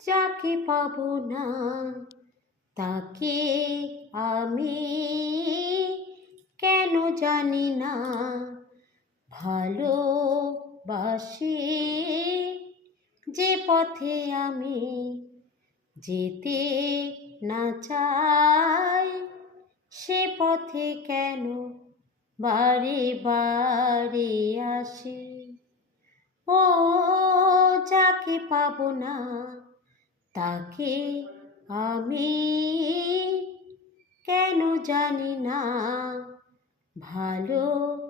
যাকে পাবো না তাকে আমি কেন জানি না ভালোবাসি। যে পথে আমি যেতে না চাই সে পথে কেন বারে বারে আসি। ও যাকে পাবো না তাকে আমি কেন জানি না ভালোবাসি।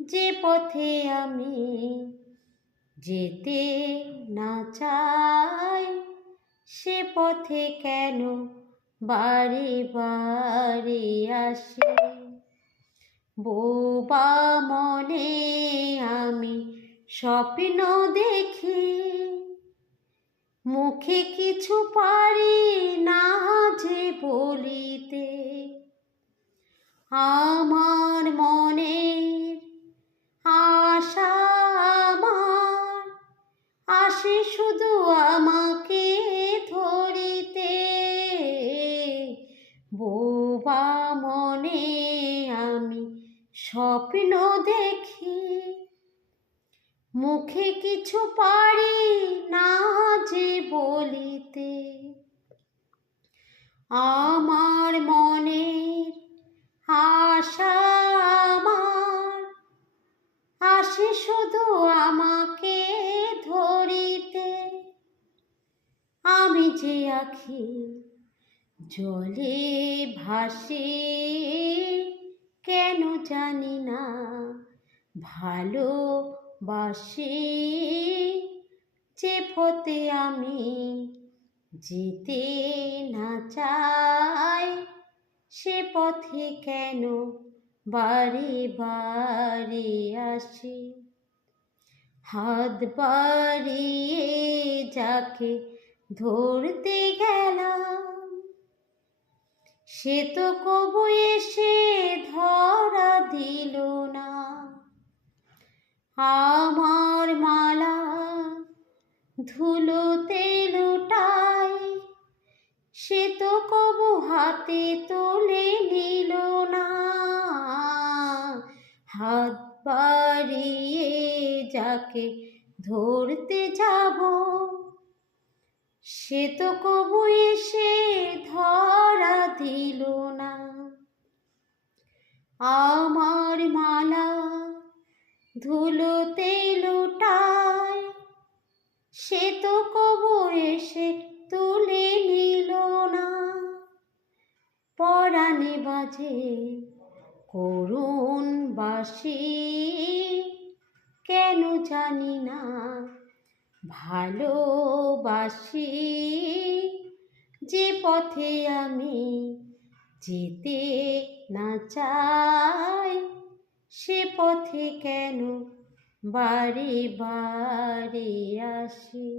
যে পথে আমি যেতে না চাই সে পথে কেন বারে বারে আসি। বোবা মনে আমি স্বপ্ন দেখি, মুখে কিছু পারি না যে বলিতে। আমার মনের আশা আমার আসে শুধু আমাকে ধরিতে। বোবা মনে আমি স্বপ্ন দেখি, মুখে কিছু পারি না যে বলিতে। আমার মনের আশা আমার আসে শুধু আমাকে ধরিতে। আমি যে আখি জলে ভাসি কেন জানি না ভালোবাসি। যে পথে আমি যেতে না চাই সে পথে কেন বারে বারে আসি। হাত বাড়িয়ে যাকে ধরতে গেলাম সে তো কবু এসে ধরা দিল না। আমার মালা ধুলোতে লুটাই সে তো কবু হাতে তুলে নিল না। হাত বাড়িয়ে যাকে ধরতে যাব সে তো কবু এসে ধরা দিল না। আমার মালা ধুলোতে লুটাই সে তো কবু এসে তুলে নিল না। পরাণে বাজে করুণ বাঁশি কেন জানি না ভালোবাসি। যে পথে আমি যেতে না চাই সে পথে কেন বারে বারে আসি।